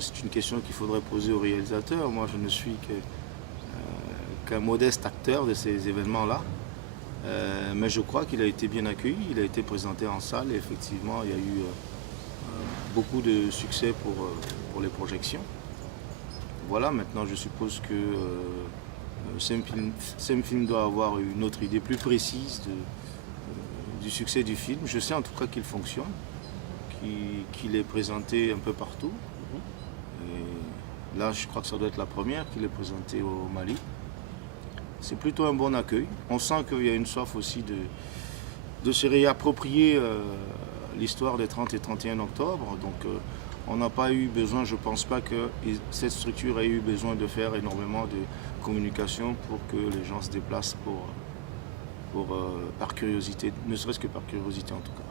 C'est une question qu'il faudrait poser au réalisateur. Moi, je ne suis qu'un modeste acteur de ces événements-là. Mais je crois qu'il a été bien accueilli, il a été présenté en salle et effectivement, il y a eu beaucoup de succès pour les projections. Voilà, maintenant je suppose que Semfilm doit avoir une autre idée plus précise du succès du film. Je sais en tout cas qu'il fonctionne, qu'il est présenté un peu partout. Et là, je crois que ça doit être la première qu'il est présenté au Mali. C'est plutôt un bon accueil. On sent qu'il y a une soif aussi de se réapproprier l'histoire des 30 et 31 octobre. Donc on n'a pas eu besoin, je ne pense pas que cette structure ait eu besoin de faire énormément de communication pour que les gens se déplacent par curiosité, ne serait-ce que par curiosité en tout cas.